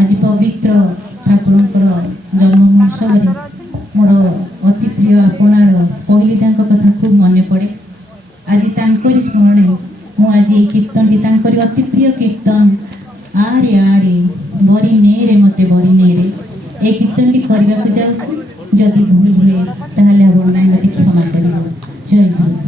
आज पवित्र ठाकुर जन्म महोत्सव मोर अति प्रिय आपणार पहली कथा खूब मन पड़े। आज तांकरी स्मरणे मु आज ये कीर्तन तांकरी अति प्रिय कीर्तन आरे आरे बरी ने रे मते बरी ने रे ए कीर्तन टी करबा को जाऊ। जदि भूल हुए ताहले आपण नै मते क्षमा करियो। जय गुरु।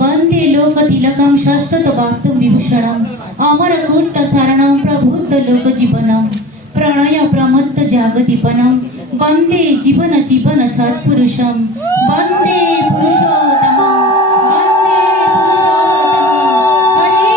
वंदे लोक तिलकं शाश्वत वास्तु विभूषणं अमर कूट सारणं प्रभुत लोक जीवनं प्रणय प्रमत्त जागदीपनं वंदे जीवन जीवन सत्पुरुषं वंदे पुरुषोत्तमं वंदे पुरुषोत्तमं। हरि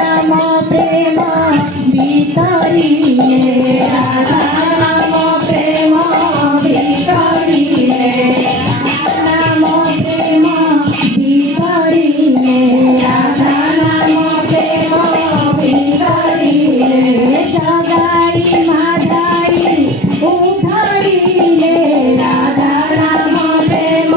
नाम प्रेम भितरिले राधा नाम प्रेम भितरिले नाम प्रेम भितरिले राधा नाम प्रेम भितरिले जगाई माधाई उधारिले राधा नाम प्रेम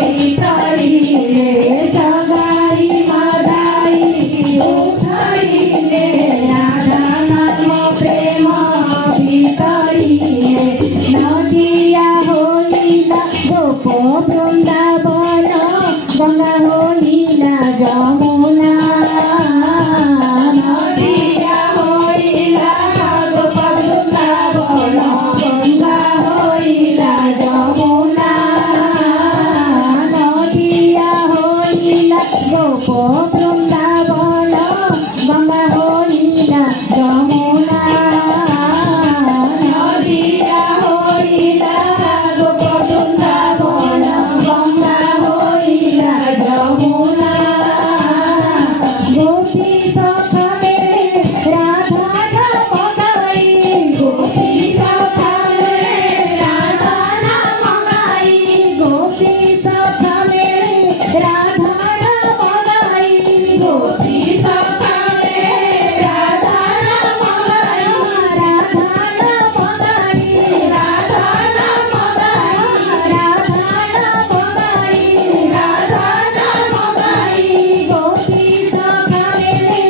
भितरिले जगाई माधाई उधारिले राधा नाम प्रेम भितरिले नदिया होइला गोप बृंदावन गंगा होइला जमुना नदिया होइला गोप बृंदावन गंगा होइला जमुना नदिया होइला गोप बृंदावन गंगा होइला जमुना नदिया होइला गोप बृंदावन गंगा होइला जमुना गोपी सखा मेरे राधा नाम गाई गोपी सखा मेरे राधा नाम गाई गोपी सखा मेरे राधा नाम गाई गोपी सखा मेरे राधा नाम गाई राधा नाम गाई राधा नाम गाई राधा नाम गाई राधा नाम गाई गोपी सखा मेरे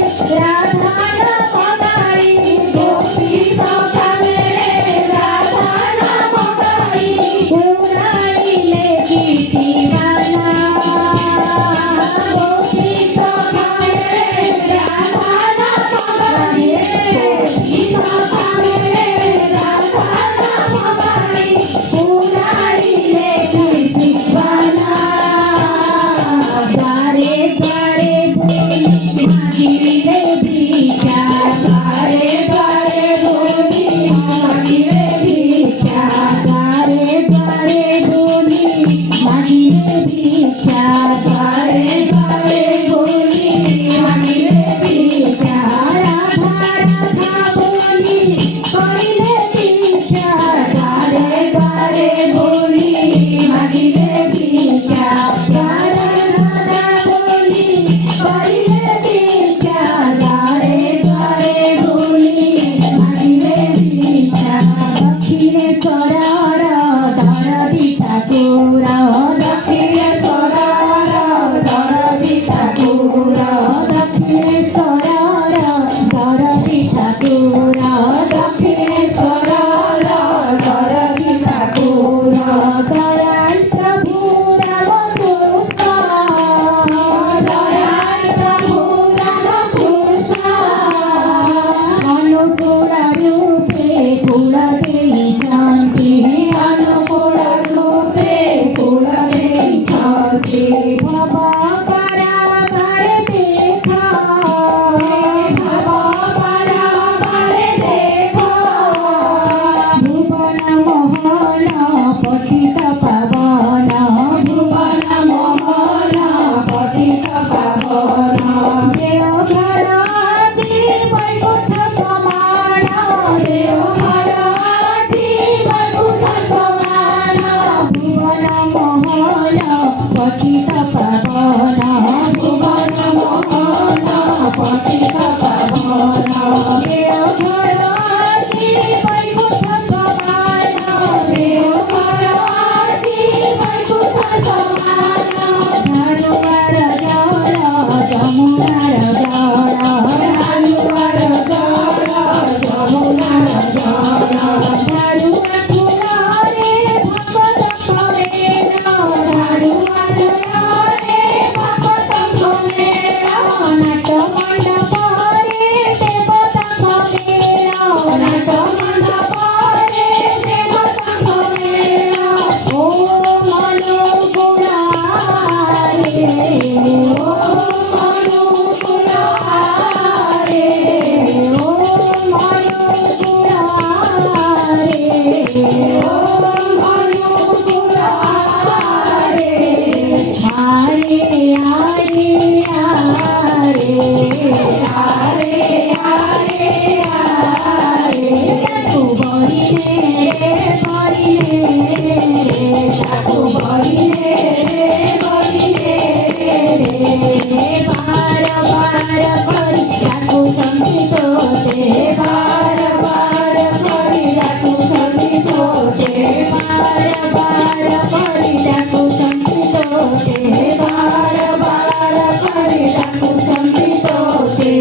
କରି ଡାକୁଛନ୍ତି ତୋତେ ବାର ବାର କରି ଡାକୁଛନ୍ତି ତୋତେ ବାର ବାର କରି ଡାକୁଛନ୍ତି ତୋତେ ବାର ବାର କରି ଡାକୁଛନ୍ତି ତୋତେ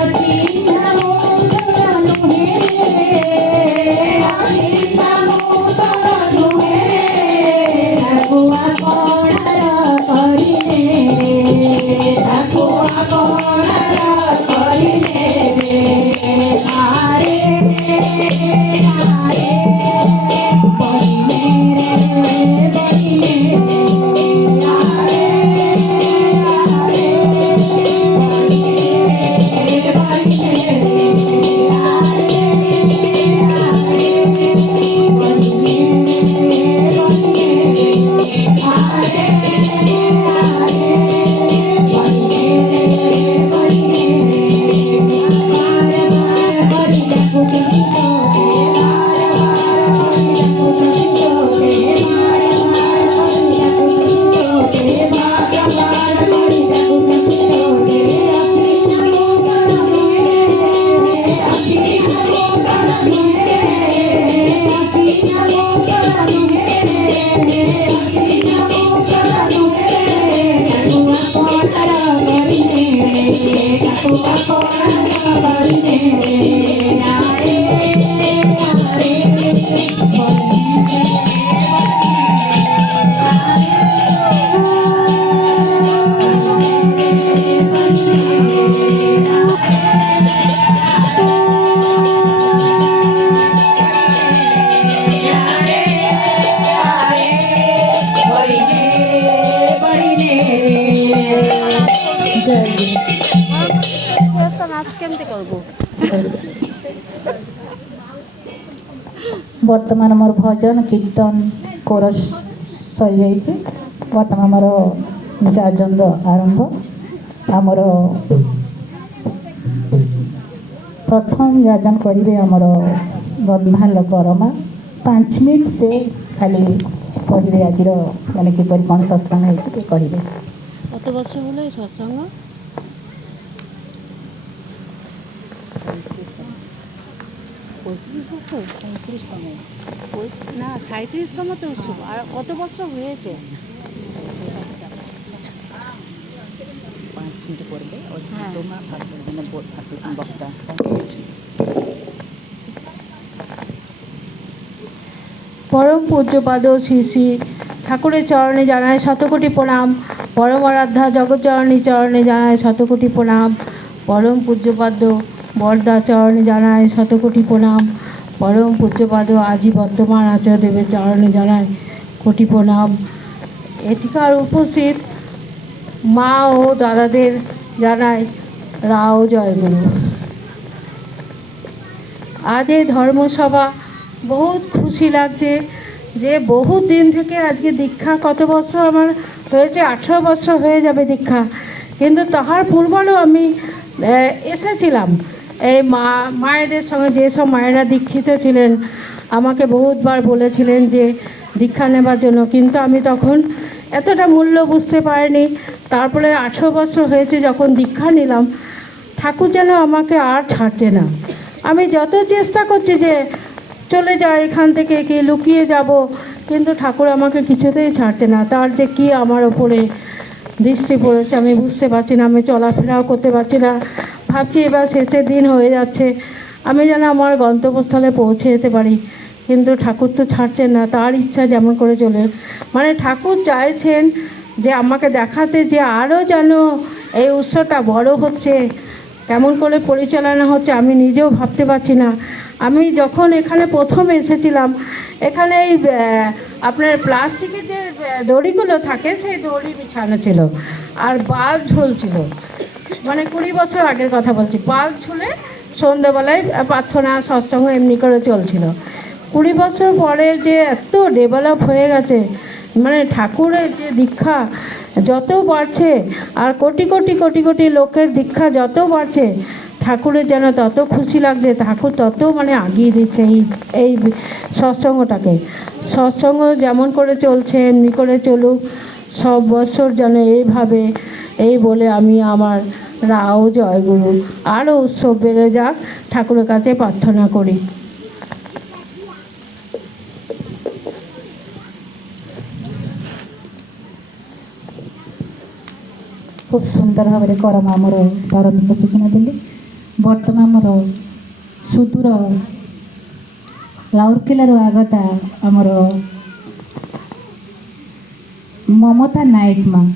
ଅଚିନ୍ତା ମୁଣ୍ଡ ନୁହେଁ ଅଚିନ୍ତା ମୁଣ୍ଡ ନୁହେଁ ତାକୁ ଆପଣାର କରିନେ ତାକୁ ଆପଣାର କରିନେ ଆରେ ଆରେ ବହିନେ ବହିନେ ଆରେ ଆରେ ବହିନେ बर्तमान मोर भजन कीर्तन कोरस सरी जाइए बर्तमान मोर जाजन आरंभ आमर प्रथम जाजन करेंगे आमर बंधाल करमा 5 मिनट से खाली कहे आज मैंने किपर कौन सत्संग है कहे কত বছর হলো এই সৎসঙ্গ? বছর 37তম না 37তম তো উৎসব আর কত বছর হয়েছে সেটা হিসাব 5 মিনিট পড়বে ওই তোমার মানে আসছেন বক্তা 5 মিনিট। परम पूज्यपाद श्री श्री ठाकुरेर चरणे जानाय शतकोटी प्रणाम। परम आराध्या जगज्जननी चरणे जानाय शतकोटी प्रणाम। परम पूज्यपाद बरदा चरणे जानाय शतकोटी प्रणाम। परम पूज्यपाद आजी बर्तमान आचार्यदेवेर चरणे जानाय कोटी प्रणाम। एथिकार उपस्थित मा ओ दादादेर जानाय राव जयगुरु। आज এই ধর্মসভা बहुत खुशी লাগছে যে बहुत दिन থেকে আজকে দীক্ষা কত বছর আমার হয়েছে 18 বছর হয়ে যাবে দীক্ষা কিন্তু তাহার পূর্বেও আমি এসেছিলাম এই মায়েদের সঙ্গে যে সব মায়েরা দীক্ষিত ছিলেন আমাকে বহুতবার বলেছিলেন যে দীক্ষা নেবার জন্য কিন্তু আমি তখন এতটা মূল্য বুঝতে পারিনি। তারপরে 18 বছর হয়েছে যখন দীক্ষা নিলাম ঠাকুর যেন আমাকে আর ছাড়ছে না। আমি যত চেষ্টা করছি যে চলে যাই এখান থেকে কি লুকিয়ে যাব কিন্তু ঠাকুর আমাকে কিছুতেই ছাড়ছে না। তার যে কি আমার ওপরে দৃষ্টি পড়েছে আমি বুঝতে পারছি না। আমি চলাফেরাও করতে পারছি না। ভাবছি এবার শেষের দিন হয়ে যাচ্ছে আমি যেন আমার গন্তব্যস্থলে পৌঁছে যেতে পারি কিন্তু ঠাকুর তো ছাড়ছেন না। তার ইচ্ছা যেমন করে চলে মানে ঠাকুর চাইছেন যে আমাকে দেখাতে যে আরও যেন এই উৎসবটা বড় হচ্ছে কেমন করে পরিচালনা হচ্ছে আমি নিজেও ভাবতে পারছি না। আমি যখন এখানে প্রথম এসেছিলাম এখানে এই আপনার প্লাস্টিকের যে দড়িগুলো থাকে সেই দড়ি বিছানো ছিল আর বাল্ব ঝুলছিল মানে 20 বছর আগের কথা বলছি। বাল্ব ঝুলে সন্ধ্যাবেলায় প্রার্থনা সৎসঙ্গ এমনি করে চলছিল। 20 বছর পরে যে এত ডেভেলপ হয়ে গেছে মানে ঠাকুরের যে দীক্ষা যত বাড়ছে আর কোটি কোটি কোটি কোটি লোকের দীক্ষা যত বাড়ছে ঠাকুরের যেন তত খুশি লাগছে ঠাকুর তত মানে আগিয়ে দিচ্ছে এই সৎসঙ্গটাকে। সৎসঙ্গ যেমন করে চলছে এমনি করে চলুক সব বছর যেন এইভাবে এই বলে আমি আমার রাও জয়গুরু। আরও উৎসব বেড়ে যাক, ঠাকুরের কাছে প্রার্থনা করি। खूब सुंदर भाव में करम आमर धार्मिक सूचना देली। बर्तमान आमर सुदूर राउरकेलार आगता आमर ममता नायक माँ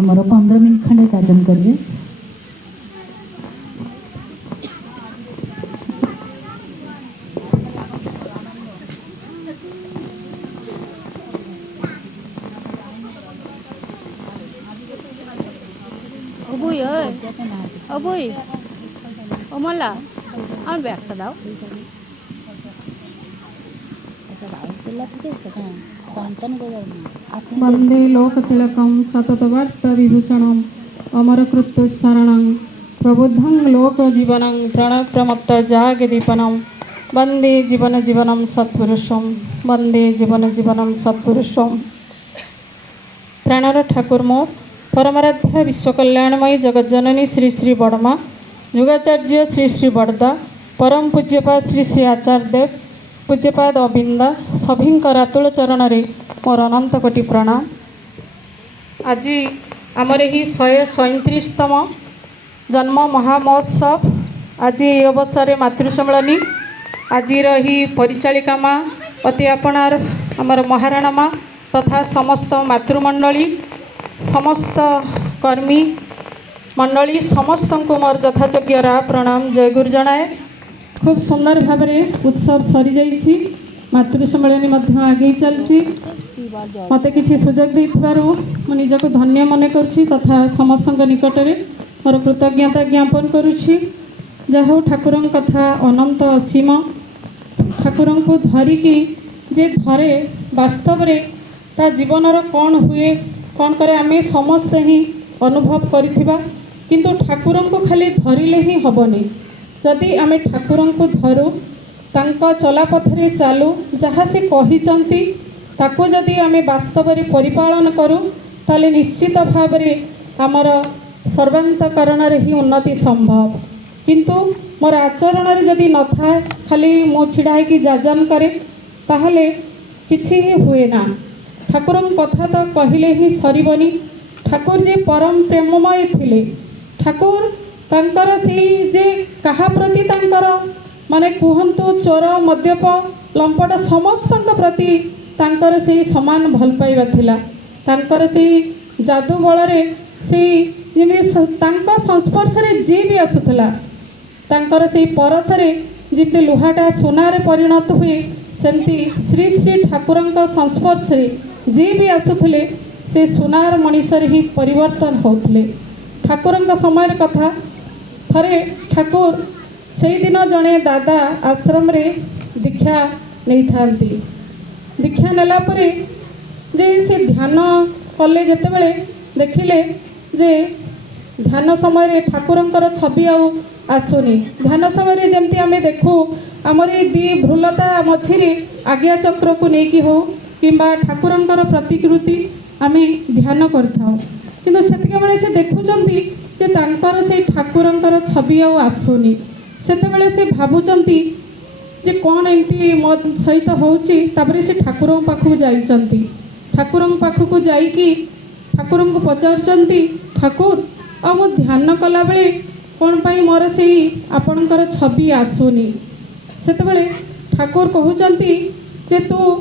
आमर 15 मिनट खंडे जाजन करेंगे। অবুই ওই অবুই ও মালা আমার ব্যাগটা দাও। वंदे लोकतिलकं सततवर्तविभूषणम् अमरकृत्युशरणं प्रबुद्धं लोकजीवनं प्रणप्रमत्तजागदीपनं वंदे जीवनं सत्पुरुषं वंदे जीवनं सत्पुरुषं। प्राणर ठाकुर मो परमाराध्य विश्वकल्याणमयी जगज्जननी श्री श्री बड़मा युगाचार्य श्री श्री बड़दा परम पूज्यपाद श्री श्री आचार्य देव पूज्यपाद अबिंदा सभी रातुल चरण रे मोर अनंत कोटि प्रणाम। आज आमर ही 137तम जन्म महामहोत्सव आज ये अवसर मातृ सम्मेलनी आज ही परिचालिका माँ अति आपणार आमर महाराणा माँ तथा समस्त मातृमंडली समस्त कर्मी मंडली समस्त को मोर यथायोग्य रा प्रणाम जय गुरु जनाए। खूब सुंदर भाव में उत्सव सरी जाइए मातृ सम्मेलनी आगे चलती मत किसी सुजोग मु निजक धन्य मन करुच्ची तथा समस्त निकट में मोर कृतज्ञता ज्ञापन करुच्ची। जहो ठाकुर कथा अनंत असीम ठाकुर को धरिकी जे धरे वास्तव रे ता जीवनर कौन हुए कौन करे आम समस्ते ही अनुभव करिथिबा किंतु ठाकुर को खाली धरिले ही हबनी। जदि आम ठाकुर को धरू तांको चलापथरे चालू जहाँ से कहिचंती ताको जदि आम वास्तव में परिपालन करूँ ताले निश्चित भाव में आमर सर्वांतकरण ही उन्नति संभव। किंतु मोर आचरण जदि न था खाली मो छिड़ा कि जाजन करे ताहले किछि ही हुए ना। ठाकुर कथा तो कहले ही सरबनी। ठाकुर जे परम प्रेममय थिले ठाकुर तांकर से जे कहा प्रति तांकर माने कुहंतु चोर मद्यप लंपट समस्त प्रति तांकर से समान भल पाइबा थिला। तांकर से जादू बल से संस्पर्श जी भी आसुला तांकर से परस जिते लुहाटा सोनार परिणत हुए सेमती श्री श्री ठाकुर संस्पर्श जी भी आसुले से सोनार मनीषर ही परिवर्तन होते। ठाकुर समय कथा थरे ठाकुर से दिन जड़े दादा आश्रम रे दीक्षा नहीं था। दीक्षा नेला परे जे से ध्यान कले जिते बड़े देखिले जे ध्यान समय ठाकुरंकर छवि आसुनी। ध्यान समय जमती आम देखू आमर ये दी भ्रुलता मझिरे आज्ञा चक्र को लेकिन हो कि ठाकुरंकर प्रतिकृति आम ध्यान करथाउ किंतु सेतिके बेले से देखुचंती जे तांकर से ठाकुरंकर छवि आसुनी। सेतेबेले से भाबुचंती जे कौन एमती मो सहित होउची तापरे से ठाकुर पाखु जाइचंती। ठाकुर पाखु जाइकी ठाकुर को पचारुचंती ठाकुर आ मो ध्यान कला बेले कौन पाई मोर से आपणकर छवि आसुनी। सेतेबेले ठाकुर कहउचंती जे तू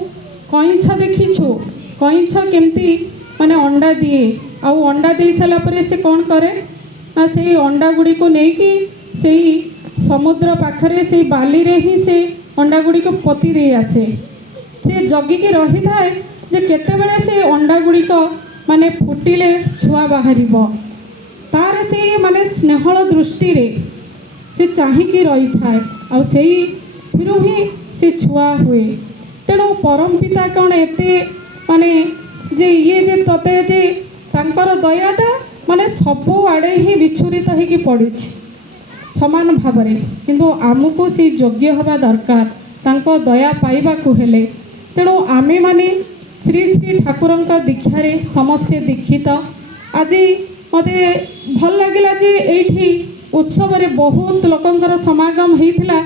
कईछ देखीछु कईछ केमती माने अंडा दिए आ अंडा दे सारा पर से कौन करे ना से अंडा गुड़ी को लेकिन से समुद्र पाखरे से बाली रे ही से अंडा गुड़ी को पति दे आसे से जगिकी रही थाए जे केतेबेले से अंडा गुड़ी को माने फुटिले छुआ बाहरिबो तार से माने स्नेहल दृष्टि रे से चाहिकी रही थाए आ सेई फिर ही से छुआ हुए। तेणु परम पिता कौन एते माने जे ये जे तते जे तांकर दयाटा माने सबु आड़े ही विछुरित होगी पड़ी समान भाव में किंतु आमको से योग्य हवा दरकार तांको दया पाइबा को हेले। तेणु आमे माने श्री श्री ठाकुरंका दीक्षारे समस्ते दीक्षित आज मते भल लगिला जे एठी उत्सव रे बहुत लोकंकर समागम होइथिला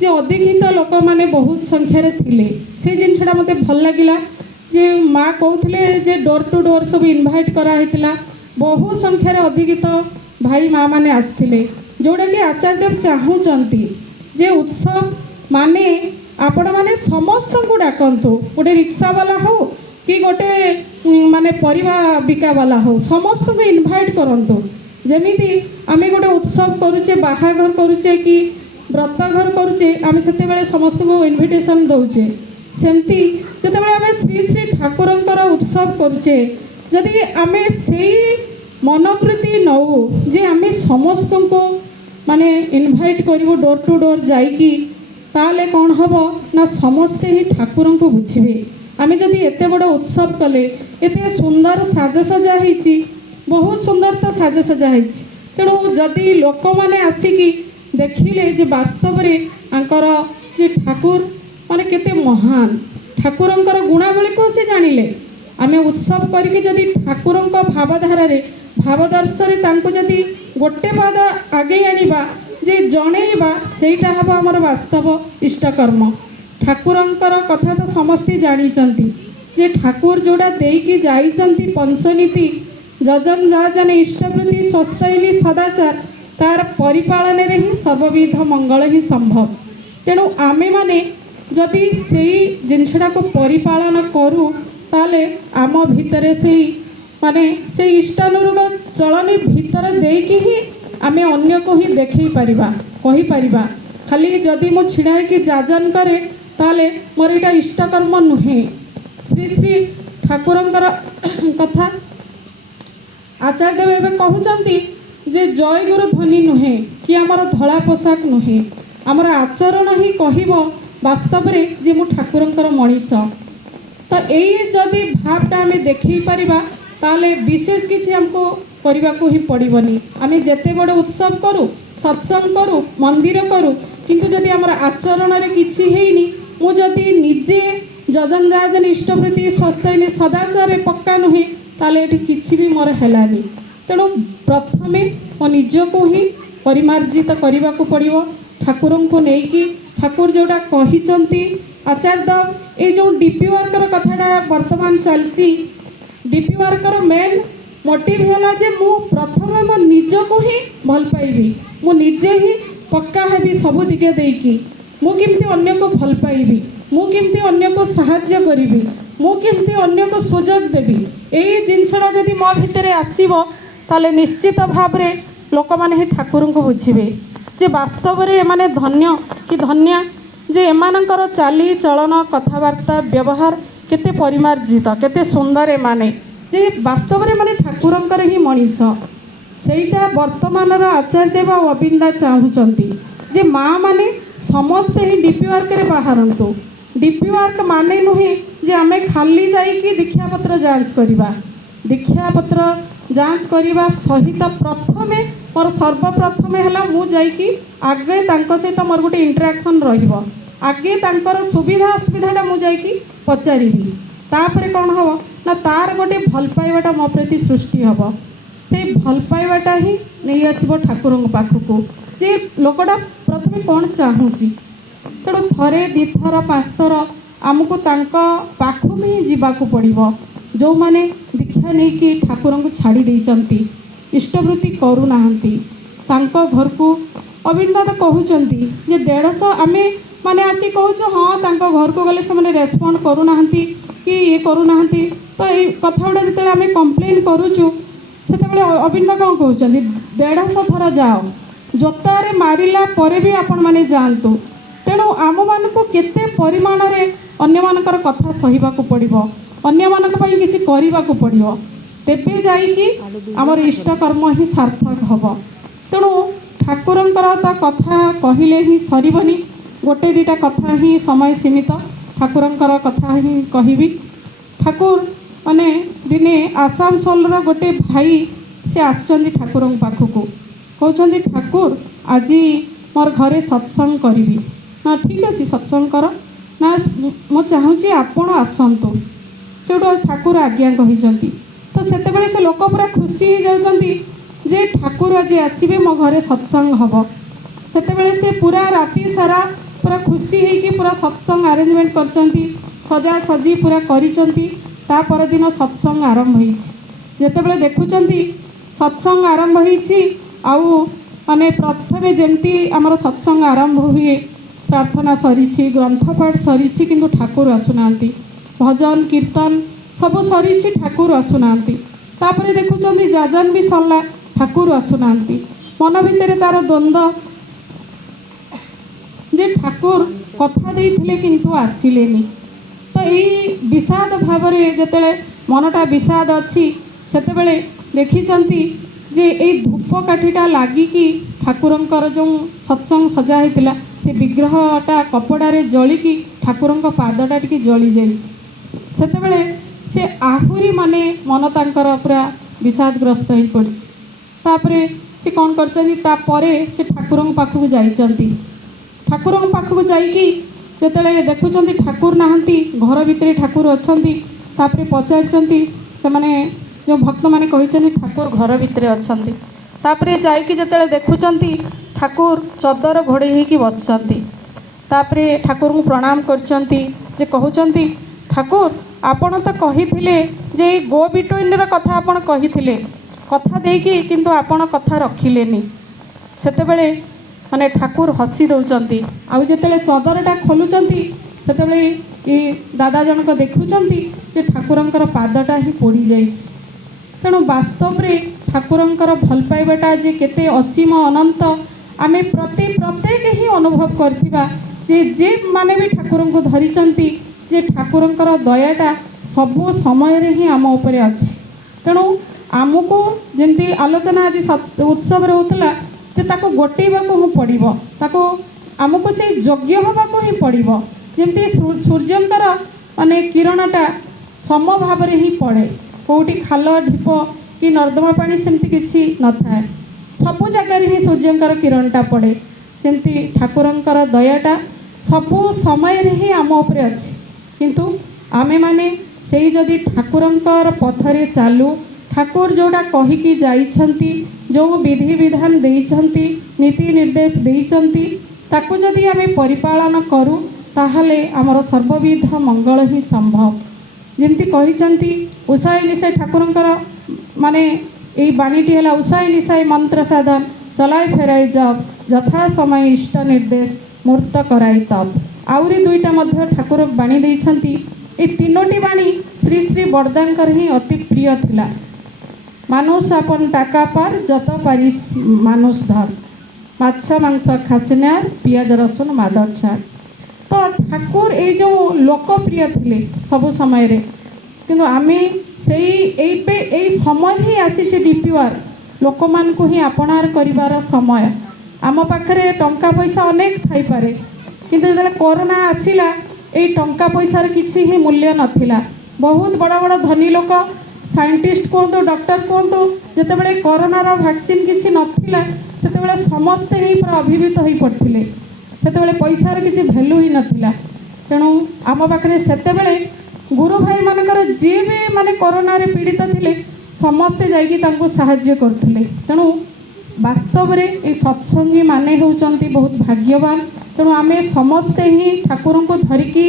जे अधिकित लोक माने बहुत संख्या रे थिले से जिनछड़ा मते भल लगिला जे माँ कहते जे डोर टू डोर सब इनभाइट करा हेतिला बहु संख्या रे अधिकित भाई माँ माने आसथिले जोड़ा कि आचार्य चाहूचंती जे उत्सव माने आपण माने समस्त को डाकंतु गोटे रिक्शा वाला हो कि गोटे माने परिवा बिका वाला हो समस्त को इनभाइट करंतु जेमिति आमे गोटे उत्सव करूचे बाहाघर करूचे कि व्रत घर करूचे आमे सेते बेले समस्त को इनविटेशन दउचे सेमती जते बेले आमे श्री श्री ठाकुरंकर उत्सव करूचे जदि आमे सेई मनोवृत्ति नौ जे आमे समस्त को माने इनभाइट करिवो डोर टू डोर जाइकी ताले कौन हम ना समस्ते ही ठाकुर को बुझे आम जदि एत बड़ उत्सव कले एत सुंदर साजसजा हो बहुत सुंदर तो साजसजा हो तेणु जदि लोक मैंने आसिकी देखिले जे वास्तव में आंकर जे ठाकुर माने केते महान ठाकुरंकर गुणावली को से जानिले आमे उत्सव करके जदि ठाकुरंक भावधारा भावदर्शन तांको जदि गोटे पाद आगे आनिबा जे जणेबा सेटा हम आमर वास्तव इष्टकर्म ठाकुरंकर कथा तो समस्ते जानिचंती जे ठाकुर जोड़ा देकी जाइचंती पंचनीति जजन जाजन इष्टवृत्ति स्वशैली सदाचार तार परिपालन रे ही सर्वविध मंगल ही संभव तेणु आमे माने जदि सेई जिनछड़ा को परिपालन करू ताले आम भितरे सेई माने से इष्टानुरूप चलनी भितर देकी ही आमे अन्य को ही देखई परिबा कहि परिबा खाली जदि मो छिड़ा कि जाजन करे ताले मोर एटा इष्टकर्म नुहे श्री श्री ठाकुरंकर कथा आचार्य देव कहउचंती जे जय गुरु ध्वनि नुहे कि आमर धला पोशाक नुहे आमर आचरण ही कहबो वास्तव रे जे मो ठाकुरंकर मनीष तो यही जदि भावटा आमे देखई परिबा ताले विशेष किसी हमको करने को ही पड़ोनी आम जिते बड़ उत्सव करूँ सत्संग करूँ मंदिर करूँ किंतु जदि आमर आचरण में किसी है मुझे निजे जजन जाजन इष्टवृत्ति स्वशैली सदाचार पक्का नुहे ताले किसी भी मोर हेलानी तेणु प्रथमे मो निज को ही परिमार्जित करने को पड़ो ठाकुर को लेकिन ठाकुर जोड़ा कही आचार्य ये जो डीपी वर्कर कथाटा वर्तमान चलती डीपी वर्कर मेन मोटिव है जे मु प्रथम मो निज को ही भल पाइबी मु निजे ही पक्का हेबी सब दिगे देकी मु केमती अन्य को भल पाइबी मु केमती अन्य को सहाय्य करिबी मु केमती अन्य को सुजोग देबी एई जिनसडा जदि मो भितरे आसीबो ताले निश्चित भाव रे लोक माने ही ठाकुर को बुझिबे जे वास्तव रे माने धन्य कि धन्या जे एमानकर चाली चलन कथबार्ता व्यवहार केते परिमार्जित केते सुंदर एमाने जे वास्तव में माने ठाकुरंकर ही मनीष सेटा वर्तमान आचार्य देव अविंदा चाहूचंती जे माँ माने समस्त ही डीपी वर्क रे बाहरंतु डीपी वर्क माने नुहे जे आमे खाली जाइकी दीक्षा पत्र जांच करिबा दीक्षा पत्र जांच करिबा सहित प्रथमे मोर सर्वप्रथमे हला मु जाइकी आगे तांको सहित मोर गोटे इंटरेक्शन रहिबो आगे तांकर सुविधा असुविधाटा मु जाइकी पचारिबी तापरे कौन हम ना तार गोटे भल पाइबाटा मो प्रति सृष्टि हम से भल पाइबाटा ही नहीं आसब ठाकुर पाखक जे लोकटा प्रथमे कौन चाहूँगी तेणु थरे दिथर पाँचर आमको पाखु ही जीवाक पड़ो जो मैंने दीक्षा नहीं कि ठाकुर को छाड़ी देइचंती इष्टवृत्ति करूना घर को अविंदा तो कहते जे 150 आम माने आसी कहूँ हाँ तांको घर को गले से रेस्पॉन्ड करूना कि ये करूना तो ये कथा गुड़ा जो आम कम्प्लेन करुचु से अविंदा कौन कहते 150 थर जाओ जोतारे मारिला परे भी आपण माने जानतु तेणु आम मान को केते परिमाण रे अन्य मानकर कथा सहिबाकू पड़िबो अन्य मानक पई किछि करिबाकू पड़िबो तेबे जाईकी हमर इष्ट कर्म ही सार्थक हबो तेणु ठाकुरंकर तो कथा कहिले ही सरीबनी गोटे दुटा कथा ही समय सीमित ठाकुरंकर कथा ही कहबी ठाकुर माने दिने आसानसोल गोटे भाई से आसचंदी ठाकुर पाखक कहते ठाकुर आज मोर घरे सत्संग करी ना ठीक अच्छे सत्संग कर ना मु चाहूँगी आपण आसतु से ठाकुर आज्ञा कहते तो सेतेबेले से लोक पूरा खुशी हो जाउछंती जे ठाकुर आज आसीबे मो घरे सत्संग हबो। सेतेबेले से पूरा राति सारा पूरा खुशी होइकी पूरा सत्संग अरेंजमेंट करचंती, सजा सजी पूरा करिचंती। ता पर दिन सत्संग आरंभ होइछि। जेतेबेले देखुचंती सत्संग आरंभ होइछि आउ माने प्रथमे जेमती आमर सत्संग आरंभ हुए, प्रार्थना सरीछि, ग्रंथपाठ सरीछि, किंतु ठाकुर आसुनांती। भजन कीर्तन सब सरीछि, ठाकुर आसुनांती। तापरे देखुचंती जाजन भी सरला, ठाकुर आसुनांती। मन भितर तार द्वंद्व जे ठाकुर कथा देइथिले किंतु आसिलेनी। तो यही विषाद भाव जेतेबेले मनटा विषाद अच्छी सेतेबेले देखिचंती जे यही धूपकाठीटा लागिकी ठाकुरंकर जो सत्संग सजा होता से विग्रहटा कपड़ारे जलिकी ठाकुरंक पादटा टिके जली जाइछि। सेतेबेले से आहुरी माने मन तांकर पूरा विषादग्रस्त हो पड़िछि। तापरे से कौन करछंती तापरे से ठाकुरंक पाखକୁ जाइचंती। ठाकुरंक पाखକୁ जाइकी जेतेबेले देखुचंती ठाकुर नाहंती, घर भितरे ठाकुर अछंती। तापरे पचारचंती से माने जो भक्त माने कहिचंती ठाकुर घर भितरे अछंती। तापरे जाइकी जेतेबेले देखुचंती ठाकुर चदर घोड़े होइकी बसचंती। तापरे ठाकुर को प्रणाम करचंती जे कहउचंती ठाकुर आपण तो कहिथिले जे गो बिटुइनर कथा आपण कहिथिले, कथा देकी किंतु आपण कथा रखिलेनी। सेतेबेले माने ठाकुर हसी दउचंती। आउ जेतेबेले चदरटा खोलुचंती सेतेबेले ई दादा जनक देखुचंती जे ठाकुरंकर पादटा ही पोड़ी जाइछि। तेणु वास्तव में ठाकुरंकर भल पाइबाटा जे केते असीम अनंत आमे प्रत्येक ही अनुभव करथिबा जे माने भी ठाकुरं को धरिचंती जे ठाकुरंकर दयाटा सबु समय रे ही आम उपरे अछि। तेणु आमको जेमती आलोचना आज उत्सव रे होतला जे ताको गोटेइबाको हूँ पड़िबो, ताको आमको से योग्य होबाको ही पड़िबो। जेमती सूर्यंकर माने किरणटा सम भाव रे ही पड़े, कोटी खाल ढीप कि नर्दमा पानी सेमती किछि न थाए, सबु जगह ही सूर्यंकर किरणटा पड़े। सेमती ठाकुरंकर दयाटा सबु समय रे ही आम उपरे अछि। किंतु आमे माने सेई जदि ठाकुरंकर पथरे चालू, ठाकुर जोड़ा कहिकी जाइछंती, जो विधि विधान देइछंती, नीति निर्देश देइछंती, ताकू जदि आमे परिपालन करू ताहले आमर सर्वविध मंगल ही संभव। जेमती कहिचंती उषाय निशाय ठाकुरंकर माने एई बाणीटी हला उषाय निशाय मंत्र साधन चलाय फेराई जब यथा समय इष्ट निर्देश मूर्त कराई तब। आउरी दुईटा मध्य ठाकुर बाणी देइछंती। ए तीनोटी बाणी श्री श्री बरदांकर ही अति प्रिय थिला। मानुष अपन टाका पार जत पारी मानुष धर, माछ मांस खासिनार पियाज रसुन मादचार। तो ठाकुर ये जो लोकप्रिय थिले सब समय रे, किंतु आमे सेई समय ही आसी डीपीआर लोक मान को ही अपनार करिवार समय। आम पाखरे टंका पैसा अनेक थाई पारे, किंतु जब कोरोना आसिला ए टंका पैसार किसी ही मूल्य नथिला। बहुत बड़ा बड़ा धनी लोक साइंटिस्ट कहतु डॉक्टर कहतु जितेबाला कोरोनार वैक्सीन किसी नथिला सेतेबाला समस्ते ही पूरा अभिभूत हो पड़ते। सेतेबाला पैसार किसी भैल्यू ही नथिला। तेणु आम पाखरे सेतेबाला गुरु भाई मानकर जी भी माने कोरोना रे पीड़ित थिले समस्ते जाइकी तांको सहाय्य करथिले। तेणु वास्तव रे ए सत्संगी माने होउचंती बहुत भाग्यवान। तेणु आमे समस्ते ही ठाकुर को धरिकी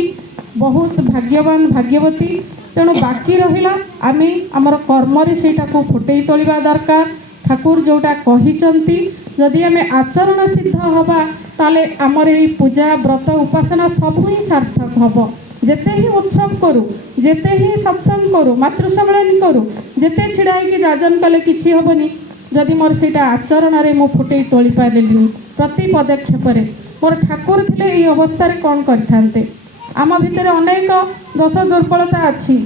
बहुत भाग्यवान भाग्यवती। तेणु बाकी रहिला आमे आमर कर्म रे सेटा को फुटई तोलिबा दरकार। ठाकुर जोटा कहिचंती जदि आमे आचरण सिद्ध हबा ताले आमर ए पूजा व्रत उपासना सब ही सार्थक हबो। जेते ही उत्सव करू, जेते ही सत्संग करू, मातृ सम्मेलन करू, जेते छिड़ाई कि जाजन कले किछि हबनी जदि मोर सेटा आचरण रे मु फुटई तोली पारेलिनी। प्रति पदक्षेप रे मोर ठाकुर थिले ए अवस्था रे कोन करथांते। आम भितर अनेक दोष दुर्बलता अच्छी,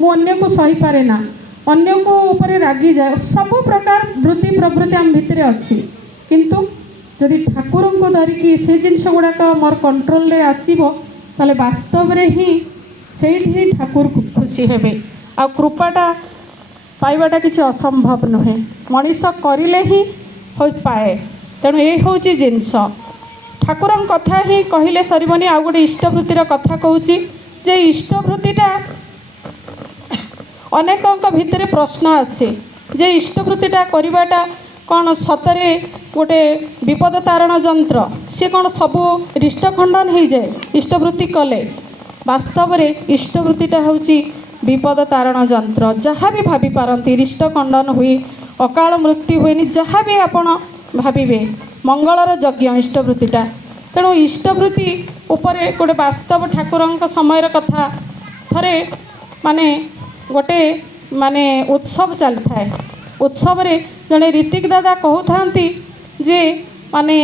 मु अन्य को सही पारे ना, अन्य को ऊपर रागी जाए, सब प्रकार वृत्ति प्रवृत्ति आम भितर अच्छी। किंतु जदि ठाकुर को धरिकी से जिनस गुड़ाक मोर कंट्रोल रे आसीबो ताले वास्तव रे ही सेठी ही ठाकुर खुशी हेबे। आ कृपाटा पाइबाटा किसी असंभव नुहे, मनीष करिले ही हो पाए। तेणु ये हूँ जिनस ठाकुर कथा ही कहले सरबनी। आ गोटे इष्टवृत्तिर कथा कहूँ जे इष्टवृत्तिटा ଅନେକଙ୍କ ଭିତରେ ପ୍ରଶ୍ନ ଆସେ ଯେ ଇଷ୍ଟବୃତ୍ତିଟା କରିବାଟା କ'ଣ ସତରେ ଗୋଟେ ବିପଦ ତାରଣ ଯନ୍ତ୍ର, ସେ କ'ଣ ସବୁ ରିଷ୍ଟ ଖଣ୍ଡନ ହେଇଯାଏ ଇଷ୍ଟବୃତ୍ତି କଲେ? ବାସ୍ତବରେ ଇଷ୍ଟବୃତ୍ତିଟା ହେଉଛି ବିପଦ ତାରଣ ଯନ୍ତ୍ର। ଯାହା ବି ଭାବିପାରନ୍ତି ରିଷ୍ଟ ଖଣ୍ଡନ ହୁଏ, ଅକାଳ ମୃତ୍ୟୁ ହୁଏନି, ଯାହା ବି ଆପଣ ଭାବିବେ ମଙ୍ଗଳର ଯଜ୍ଞ ଇଷ୍ଟବୃତ୍ତିଟା। ତେଣୁ ଇଷ୍ଟବୃତ୍ତି ଉପରେ ଗୋଟେ ବାସ୍ତବ ଠାକୁରଙ୍କ ସମୟର କଥା। ଥରେ ମାନେ ଗୋଟେ ମାନେ ଉତ୍ସବ ଚାଲିଥାଏ। ଉତ୍ସବରେ ଜଣେ ରୀତିକ ଦାଦା କହୁଥାନ୍ତି ଯେ ମାନେ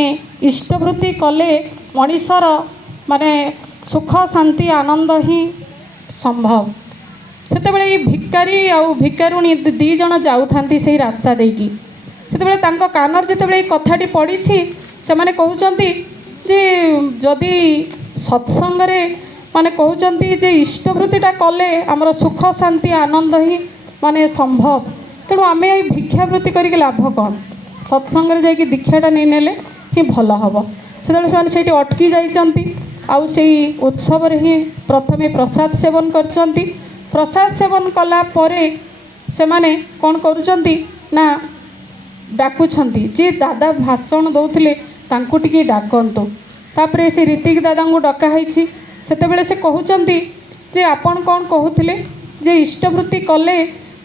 ଇଷ୍ଟବୃତ୍ତି କଲେ ମଣିଷର ମାନେ ସୁଖ ଶାନ୍ତି ଆନନ୍ଦ ହିଁ ସମ୍ଭବ। ସେତେବେଳେ ଏଇ ଭିକାରୀ ଆଉ ଭିକାରୁଣୀ ଦୁଇ ଜଣ ଯାଉଥାନ୍ତି ସେଇ ରାସ୍ତା ଦେଇକି। ସେତେବେଳେ ତାଙ୍କ କାନରେ ଯେତେବେଳେ ଏଇ କଥାଟି ପଡ଼ିଛି, ସେମାନେ କହୁଛନ୍ତି ଯେ ଯଦି ସତ୍ସଙ୍ଗରେ ମାନେ କହୁଛନ୍ତି ଯେ ଇଷ୍ଟବୃତ୍ତିଟା କଲେ ଆମର ସୁଖ ଶାନ୍ତି ଆନନ୍ଦ ହିଁ ମାନେ ସମ୍ଭବ, ତେଣୁ ଆମେ ଏଇ ଭିକ୍ଷାବୃତ୍ତି କରିକି ଲାଭ କ'ଣ? ସତ୍ସଙ୍ଗରେ ଯାଇକି ଦୀକ୍ଷାଟା ନେଇନେଲେ ହିଁ ଭଲ ହେବ। ସେତେବେଳେ ସେମାନେ ସେଇଠି ଅଟକି ଯାଇଛନ୍ତି। ଆଉ ସେଇ ଉତ୍ସବରେ ହିଁ ପ୍ରଥମେ ପ୍ରସାଦ ସେବନ କରିଛନ୍ତି। ପ୍ରସାଦ ସେବନ କଲା ପରେ ସେମାନେ କ'ଣ କରୁଛନ୍ତି ନା ଡାକୁଛନ୍ତି ଯେ ଦାଦା ଭାଷଣ ଦେଉଥିଲେ ତାଙ୍କୁ ଟିକେ ଡାକନ୍ତୁ। ତାପରେ ସେ ରୀତିକ ଦାଦାଙ୍କୁ ଡକା ହେଇଛି। ସେତେବେଳେ ସେ କହୁଛନ୍ତି ଯେ ଆପଣ କ'ଣ କହୁଥିଲେ ଯେ ଇଷ୍ଟବୃତ୍ତି କଲେ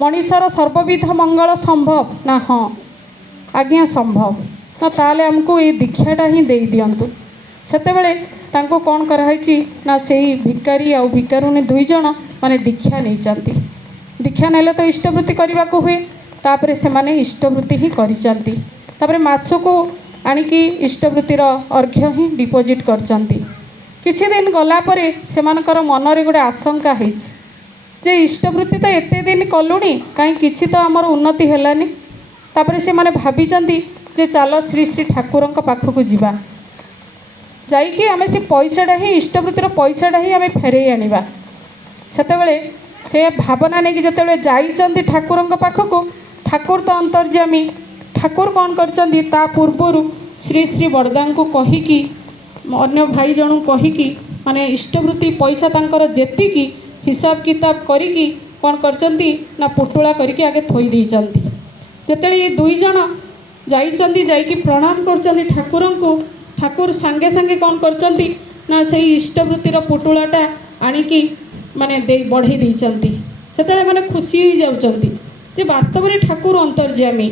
ମଣିଷର ସର୍ବବିଧ ମଙ୍ଗଳ ସମ୍ଭବ? ନା ହଁ ଆଜ୍ଞା ସମ୍ଭବ। ନା ତାହେଲେ ଆମକୁ ଏଇ ଦୀକ୍ଷାଟା ହିଁ ଦେଇ ଦିଅନ୍ତୁ। ସେତେବେଳେ ତାଙ୍କୁ କ'ଣ କରାହେଇଛି ନା ସେଇ ଭିକାରୀ ଆଉ ଭିକାରୁଣୀ ଦୁଇ ଜଣ ମାନେ ଦୀକ୍ଷା ନେଇଛନ୍ତି। ଦୀକ୍ଷା ନେଲେ ତ ଇଷ୍ଟବୃତ୍ତି କରିବାକୁ ହୁଏ। ତାପରେ ସେମାନେ ଇଷ୍ଟବୃତ୍ତି ହିଁ କରିଛନ୍ତି। ତାପରେ ମାସକୁ ଆଣିକି ଇଷ୍ଟବୃତ୍ତିର ଅର୍ଘ୍ୟ ହିଁ ଡିପୋଜିଟ୍ କରିଛନ୍ତି। କିଛି ଦିନ ଗଲା ପରେ ସେମାନଙ୍କର ମନରେ ଗୋଟେ ଆଶଙ୍କା ହେଇଛି ଯେ ଇଷ୍ଟବୃତ୍ତି ତ ଏତେ ଦିନ କଲୁଣି, କାହିଁ କିଛି ତ ଆମର ଉନ୍ନତି ହେଲାନି। ତାପରେ ସେମାନେ ଭାବିଛନ୍ତି ଯେ ଚାଲ ଶ୍ରୀ ଶ୍ରୀ ଠାକୁରଙ୍କ ପାଖକୁ ଯିବା, ଯାଇକି ଆମେ ସେ ପଇସାଟା ହିଁ ଇଷ୍ଟବୃତ୍ତିର ପଇସାଟା ହିଁ ଆମେ ଫେରେଇ ଆଣିବା। ସେତେବେଳେ ସେ ଭାବନା ନେଇକି ଯେତେବେଳେ ଯାଇଛନ୍ତି ଠାକୁରଙ୍କ ପାଖକୁ, ଠାକୁର ତ ଅନ୍ତର୍ଯାମୀ, ଠାକୁର କ'ଣ କରିଛନ୍ତି ତା ପୂର୍ବରୁ ଶ୍ରୀ ଶ୍ରୀ ବଡ଼ଦାଙ୍କୁ କହିକି ଅନ୍ୟ ଭାଇ ଜଣଙ୍କୁ କହିକି ମାନେ ଇଷ୍ଟବୃତ୍ତି ପଇସା ତାଙ୍କର ଯେତିକି ହିସାବ କିତାବ କରିକି କ'ଣ କରିଛନ୍ତି ନା ପୁଟୁଳା କରିକି ଆଗେ ଥୋଇ ଦେଇଛନ୍ତି। ଯେତେବେଳେ ଏ ଦୁଇ ଜଣ ଯାଇଛନ୍ତି, ଯାଇକି ପ୍ରଣାମ କରୁଛନ୍ତି ଠାକୁରଙ୍କୁ, ଠାକୁର ସାଙ୍ଗେ ସାଙ୍ଗେ କ'ଣ କରିଛନ୍ତି ନା ସେଇ ଇଷ୍ଟବୃତ୍ତିର ପୁଟୁଳାଟା ଆଣିକି ମାନେ ବଢ଼େଇ ଦେଇଛନ୍ତି। ସେତେବେଳେ ମାନେ ଖୁସି ହେଇଯାଉଛନ୍ତି ଯେ ବାସ୍ତବରେ ଠାକୁର ଅନ୍ତର୍ଯାମୀ,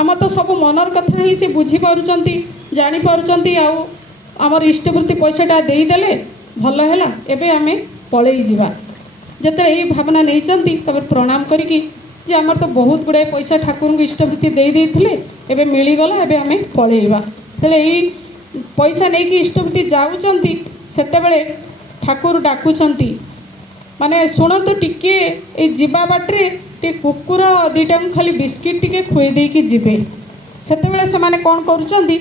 ଆମର ତ ସବୁ ମନର କଥା ହିଁ ସେ ବୁଝିପାରୁଛନ୍ତି, ଜାଣିପାରୁଛନ୍ତି। ଆଉ ଆମର ଇଷ୍ଟବୃତ୍ତି ପଇସାଟା ଦେଇଦେଲେ ଭଲ ହେଲା, ଏବେ ଆମେ ପଳେଇ ଯିବା। ଯେତେବେଳେ ଏଇ ଭାବନା ନେଇଛନ୍ତି, ତାପରେ ପ୍ରଣାମ କରିକି ଯେ ଆମର ତ ବହୁତ ଗୁଡ଼ାଏ ପଇସା ଠାକୁରଙ୍କୁ ଇଷ୍ଟବୃତ୍ତି ଦେଇଥିଲେ, ଏବେ ମିଳିଗଲା, ଏବେ ଆମେ ପଳେଇବା। ତେଣୁ ଏଇ ପଇସା ନେଇକି ଇଷ୍ଟବୃତ୍ତି ଯାଉଛନ୍ତି, ସେତେବେଳେ ଠାକୁର ଡାକୁଛନ୍ତି ମାନେ ଶୁଣନ୍ତୁ ଟିକେ ଏଇ ଯିବା ବାଟରେ ଟିକେ କୁକୁର ଦୁଇଟାଙ୍କୁ ଖାଲି ବିସ୍କିଟ୍ ଟିକେ ଖୁଆଇ ଦେଇକି ଯିବେ। ସେତେବେଳେ ସେମାନେ କ'ଣ କରୁଛନ୍ତି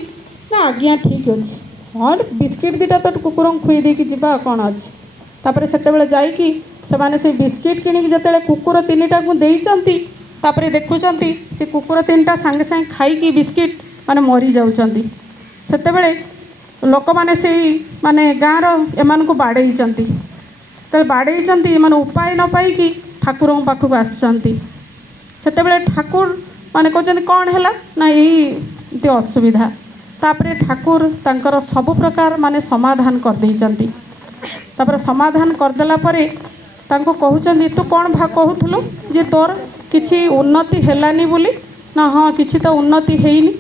ନା ଆଜ୍ଞା ଠିକ୍ ଅଛି, ହଁ ବିସ୍କିଟ୍ ଦୁଇଟା ତ କୁକୁରଙ୍କୁ ଖୁଆଇ ଦେଇକି ଯିବା ଆଉ କ'ଣ ଅଛି। ତାପରେ ସେତେବେଳେ ଯାଇକି ସେମାନେ ସେଇ ବିସ୍କିଟ୍ କିଣିକି ଯେତେବେଳେ କୁକୁର ତିନିଟାକୁ ଦେଇଛନ୍ତି, ତାପରେ ଦେଖୁଛନ୍ତି ସେ କୁକୁର ତିନିଟା ସାଙ୍ଗେ ସାଙ୍ଗେ ଖାଇକି ବିସ୍କିଟ୍ ମାନେ ମରିଯାଉଛନ୍ତି। ସେତେବେଳେ ଲୋକମାନେ ସେଇ ମାନେ ଗାଁର ଏମାନଙ୍କୁ ବାଡ଼େଇଛନ୍ତି। ତେବେ ବାଡ଼େଇଛନ୍ତି, ଏମାନେ ଉପାୟ ନ ପାଇକି ଠାକୁରଙ୍କ ପାଖକୁ ଆସିଛନ୍ତି। ସେତେବେଳେ ଠାକୁର ମାନେ କହୁଛନ୍ତି କ'ଣ ହେଲା ନା ଏମିତି ଅସୁବିଧା। ତାପରେ ଠାକୁର ତାଙ୍କର ସବୁ ପ୍ରକାର ମାନେ ସମାଧାନ କରିଦେଇଛନ୍ତି। ତାପରେ ସମାଧାନ କରିଦେଲା ପରେ ତାଙ୍କୁ କହୁଛନ୍ତି ତୁ କ'ଣ କହୁଥିଲୁ ଯେ ତୋର କିଛି ଉନ୍ନତି ହେଲାନି ବୋଲି? ନା ହଁ କିଛି ତ ଉନ୍ନତି ହେଇନି।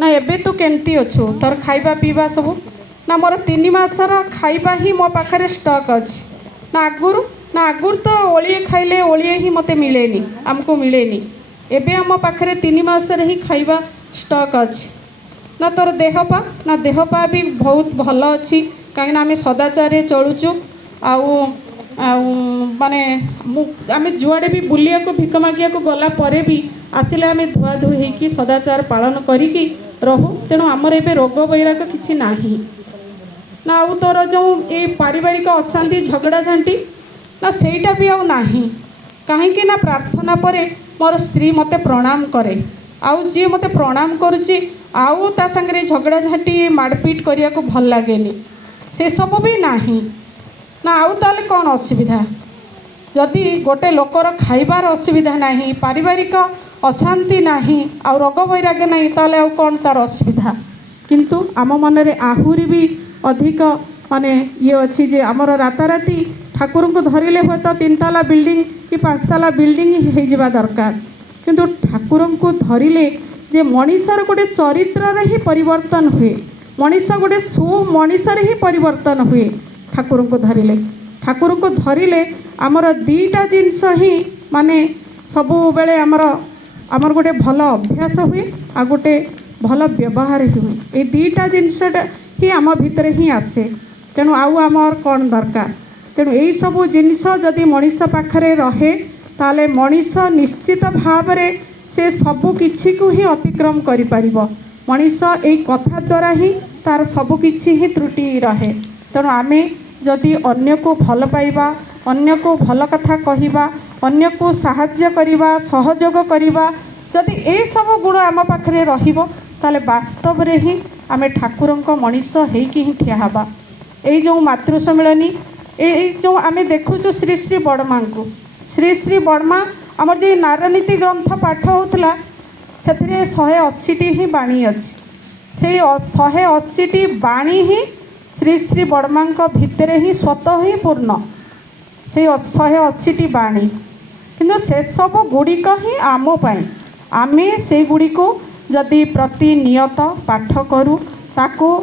ନା ଏବେ ତୁ କେମିତି ଅଛୁ, ତୋର ଖାଇବା ପିଇବା ସବୁ? ନା ମୋର 3 ମାସର ଖାଇବା ହିଁ ମୋ ପାଖରେ ଷ୍ଟକ୍ ଅଛି। ନା ଆଗରୁ ତ ଓଳିଏ ଖାଇଲେ ଓଳିଏ ହିଁ ମୋତେ ମିଳେନି, ଆମକୁ ମିଳେନି। ଏବେ ଆମ ପାଖରେ 3 ମାସରେ ହିଁ ଖାଇବା ଷ୍ଟକ୍ ଅଛି। ନା ତୋର ଦେହପା? ନା ଦେହପା ବି ବହୁତ ଭଲ ଅଛି, କାହିଁକିନା ଆମେ ସଦାଚାରରେ ଚଳୁଛୁ। ଆଉ ମାନେ ଆମେ ଯୁଆଡ଼େ ବି ବୁଲିବାକୁ ଭିକ ମାଗିବାକୁ ଗଲା ପରେ ବି ଆସିଲେ ଆମେ ଧୁଆଧୁଇ ହେଇକି ସଦାଚାର ପାଳନ କରିକି ରହୁ। ତେଣୁ ଆମର ଏବେ ରୋଗ ବୈରାଗ କିଛି ନାହିଁ। ନା ଆଉ ତୋର ଯେଉଁ ଏଇ ପାରିବାରିକ ଅଶାନ୍ତି ଝଗଡ଼ା ଝାଣ୍ଟି, ନା ସେଇଟା ବି ଆଉ ନାହିଁ। କାହିଁକି ନା ପ୍ରାର୍ଥନା ପରେ ମୋର ସ୍ତ୍ରୀ ମୋତେ ପ୍ରଣାମ କରେ, ଆଉ ଯିଏ ମୋତେ ପ୍ରଣାମ କରୁଛି ଆଉ ତା ସାଙ୍ଗରେ ଝଗଡ଼ା ଝାଣ୍ଟି ମାଡ଼ପିଟ କରିବାକୁ ଭଲ ଲାଗେନି, ସେସବୁ ବି ନାହିଁ। ନା ଆଉ ତାହେଲେ କ'ଣ ଅସୁବିଧା? जदि गोटे लोकर खाइबार असुविधा नहीं, पारिवारिक अशांति नहीं, आ रोग वैराग्य नहीं, ताले आउ कौन तार असुविधा। किंतु आम मन रे आहुरी भी अधिक माने ये अच्छी जे आमर राताराति ठाकुर को धरिले हुए तो 3 ताला बिल्डिंग कि 5 ताला बिल्डिंग हो जावा दरकार, किंतु ठाकुर को धरिले जे मनीषर गोटे चरित्र ही परिवर्तन हुए, मनीष गोटे सु मनीषर ही परिवर्तन हुए। ठाकुर को धरिले, ठाकुर को धरिले आमर 2टा जिनस ही माने सबु बेले आमर गोटे भल अभ्यास हुए आ गोटे भल व्यवहार हुए। ये 2टा जिनसटा ही आम भितर ही आसे। तेणु आउ आमर कौन दरकार। तेणु यही सबू जिनस जदि मनीष पाखरे रहे ताले मनीष निश्चित भाव रे से सबु किछि को ही अतिक्रम करि परिबो। मनीष एई कथा द्वारा ही तार सबु किछि ही त्रुटि रहे। तेणु आमे जदि अन्य को भल पाइबा, अन्य को भल कथा कहिबा, अन्य को साहाय्य करिबा, सहयोग करिबा, जदि ए सब गुण आम पाखरे रहिबो ताले वास्तव रे ही आमे ठाकुरंक मनीष हेकि ही ठिया हबा। एई जो मातृ सम्मेलनी एई जो आमे देखुछु श्री श्री बड़मा को, श्री श्री बड़मा आमर जे नारनीति ग्रंथ पाठ होतला सेथिरे 180टी ही बाणी अछि। से 180टी बाणी ही श्री श्री बड़मा भितर ही स्वतः ही पूर्ण से 180टी बाणी, किंतु से सब गुड़िक ही आम पाई। आमे से गुड़िक जदि प्रतिनियत पाठ करूँ ताको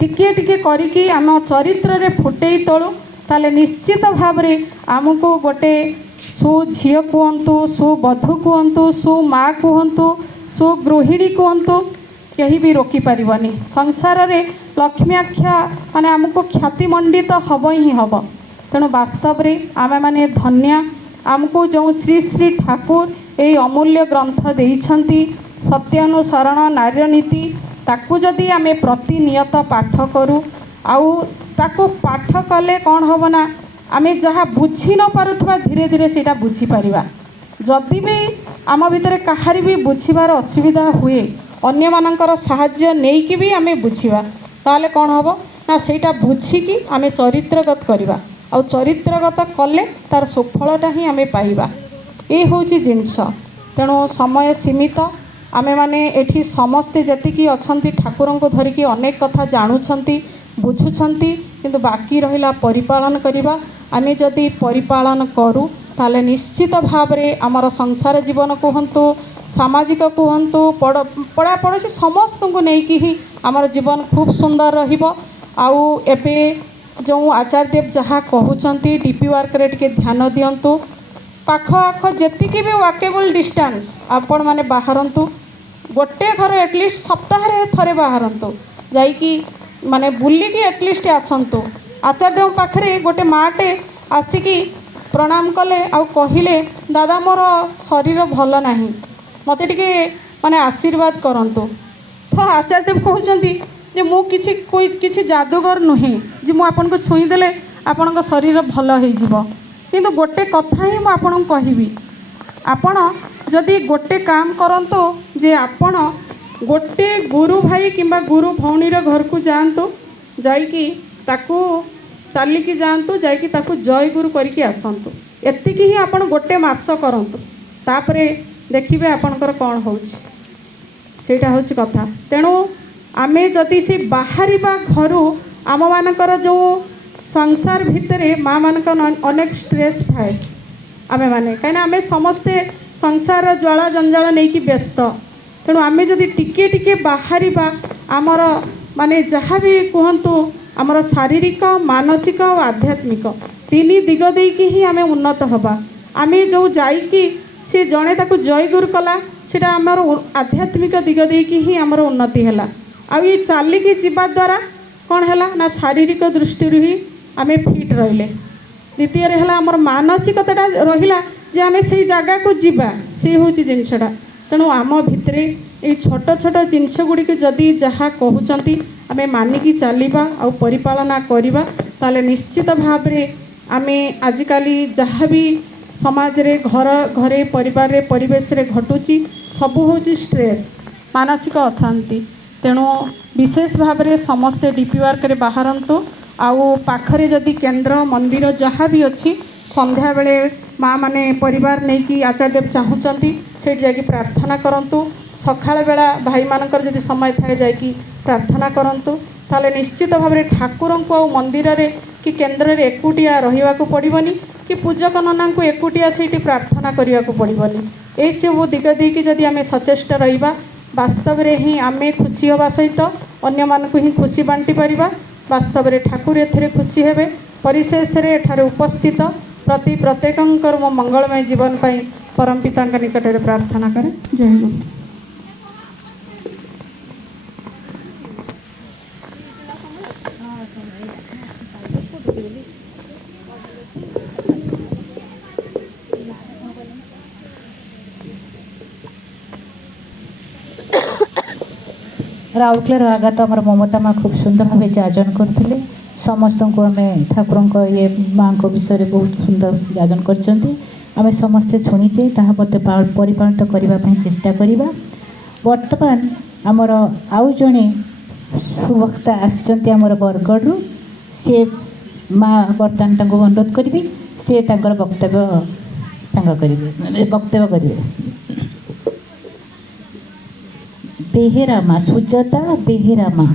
टिके टिके करिकी आम चरित्र रे फुटई तोलू ताले निश्चित भाव रे आमको गोटे सु झील कहतु, सुबधू कहतु, सुमा कहतु, सुगृहिणी कहतु, कहीं भी रोकी पारिबनी। संसार रे लक्ष्म्याख्या माने आमको ख्यातिमंडित तो हब ही हब। तेणु वास्तव रे आमे माने धन्य आमको जो श्री श्री ठाकुर ये अमूल्य ग्रंथ देइछंती सत्यानुसरण नार्यनीति, ताकू जदि आमे प्रतिनियत पाठ करूँ आउ ताकू पाठ कले कौन हम ना आमे जहाँ बुझी न पारुथबा धीरे धीरे सेटा बुझी पारिबा। जदि भी आम भितर कहारी भी बुझीबार असुविधा हुए अन्य मानकर साहाय्य नेइकी भी आमे बुझीबा ताले कौन हम ना सेटा बुझिकी आमे चरित्रगत करिबा आउ चरित्रगत कले तार सुफलटा ही आमे पाइबा। ये होची जिनस। तेणु समय सीमित आमे माने एठी समस्ते जतिकी अछंती ठाकुरन को धरिकी अनेक कथा जानुछंती बुझुछंती, किंतु बाकी रहिला परिपालन करिबा। आमे जदि परिपालन करू ताले निश्चित भाव रे आमर संसार जीवन कहंतु, सामाजिक कहंतु, पड़ा पड़ोसी समस्त को नेकी ही आमर जीवन खूब सुंदर रहिबो। आउ एबे जो आचार्यदेव जहाँ कहउछंती डीपी वर्क रे टिके ध्यान दियंतु। पाख आख जेतिकी भी वाकेबल डिस्टेंस आपण माने बाहरंतु, गोटे घर एटलिस्ट सप्ताह रे थरे बाहरंतु, जाइकी माने बुलिकी एटलिस्ट आसंतु। आचार्यदेव पाखरे गोटे माटे आसिकी प्रणाम कले आउ कहिले दादा मोर शरीर भल नाही, मते टिके माने आशीर्वाद करंतु। तो आचार्यदेव कहउछंती जे मु किछि जादूगर नुहे जे मु आपन को छुई देले आपन को शरीर भल होई जिवो। किंतु गोटे कथा ही मु आपन को कहिबी, आपण जदि गोटे काम करंतु जे आपण गोटे गुरु भाई किंबा गुरु भौणीर घर को जातु, जाइकी ताकू चलिकी जातु, जाइकी ताकू जय गुरु करके आसतु। एतिकी ही आपण गोटे मास करंतु, तापरे देखिबे आपणकर कौन होउछि सेटा होउछि कथा। तेणु आमे जदि से बाहरिबा घरु आम मानकर जो संसार भितरे माँ मानकर अनेक स्ट्रेस थाए आमे माने कहीं आमे समस्ते संसार ज्वाला जंजाल नहीं कि व्यस्त। तेणु आमे जदि टिके टिके बाहरिबा आमर माने जहाँ भी कहतु आमर शारीरिक मानसिक और आध्यात्मिक 3 दिग देकी ही आमे उन्नत हबा। आमे जो जाइकी से जड़े ताकू जय गुरु कला सेटा आमर आध्यात्मिक दिग देकी ही आमर उन्नति हैला। आउ ये चलिकी जीवा द्वारा कौन है ना शारीरिक दृष्टि ही आमे फिट रहिले। द्वितीय है आमर मानसिकता रहिला जे आमे से जगह को जीवा से होची जिनसटा। तेणु आम भितरे ये छोट छोट जिनस गुड़ी जदि जहाँ कहते आमे मानिकी चलिबा आ परिपालना करिबा ताले निश्चित भाव रे आमे आजिकाली जहाँ भी समाज रे घर घरे परिवार रे परिवेश रे घटुची सबू होची स्ट्रेस मानसिक अशांति। तेणु विशेष भाव रे समस्ते डीपी वर्क रे बाहरंतु आउ पाखरे जदि केन्द्र मंदिर जहाँ भी अच्छी संध्या बेले माँ माने परिवार नहीं कि आचार्य देव चाहूँगी से जाकि प्रार्थना करंतु सकाळ बेला भाई मानकर जदि समय थाए जाकि प्रार्थना करंतु ताले निश्चित भाव में ठाकुर को मंदिर रे कि केन्द्र रे एकुटिया रहिबा को पड़िबनी कि पूजक नना को एकुटिया से प्रार्थना करने को पड़िबनी ए सब दिग देकी जदि आम सचेष्ट रहिबा वास्तव में ही आम खुशी हवा सहित अन्य मानकु ही खुशी बांटी परिबा वास्तव में ठाकुर एथिरे खुशी हेबे परिशेष रे एठारे उपस्थित प्रति प्रत्येकंकर मो मंगलमय जीवन पाई परम पिता निकट में प्रार्थना करे। जय गुरु। राउरकेलार आगत आम ममता माँ खूब सुंदर भाव जाजन करते समस्त को आम ठाकुर ये माँ को विषय बहुत सुंदर जाजन कर समस्ते शुणीचे मत परिपालित करने चेष्टा करवा। बर्तमान आमर आउ जड़े सुवक्ता आमर बरगढ़ से माँ बर्तमान अनुरोध करी से वक्तव्य सांग करेंगे वक्तव्य करेंगे। बेहेरा माँ सुजाता बेहेरा माँ।